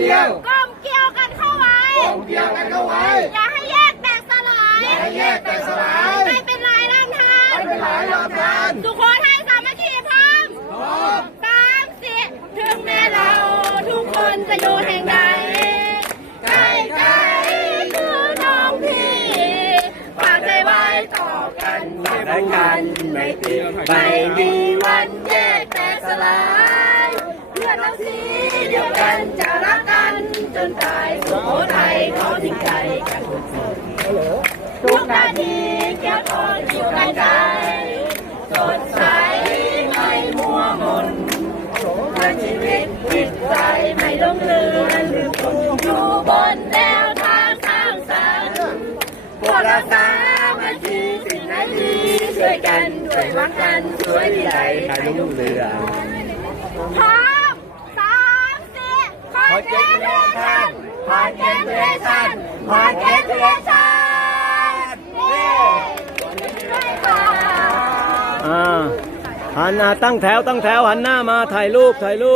เดียวกลมเกลียวกันเข้าไว้อย่าให้แยกแตกสลายไม่เป็นไรร่างทานสุโขทัยสามัคคีพร้อม3-4ถึงแม้เราทุกคนจะอยู่แห่งใดใกล้ๆคือน้องพี่ฝากใจไว้ต่อกันรักกันไม่ตีไม่มีวันแยกแตกสลายเพื่อนเราสีเดียวกันจะรักกันจนตายสุโขทัยขอทิ้งใจกันทุกนาทีเกี่ยวทอนอยู่ในใจสดใสไม่มัวมนถ้าชีวิตจิตใจไม่ลงเลือนอยู่บนแนวทางสร้างสรรค์พวกเราสามัคคีสิ่งไหนดีช่วยกันด้วยหวังกันสวยดีใจให้รุ่งเรืองพร้อม3-4คอนเทนเทชันหันหน้าตั้งแถวหันหน้ามาถ่ายรูป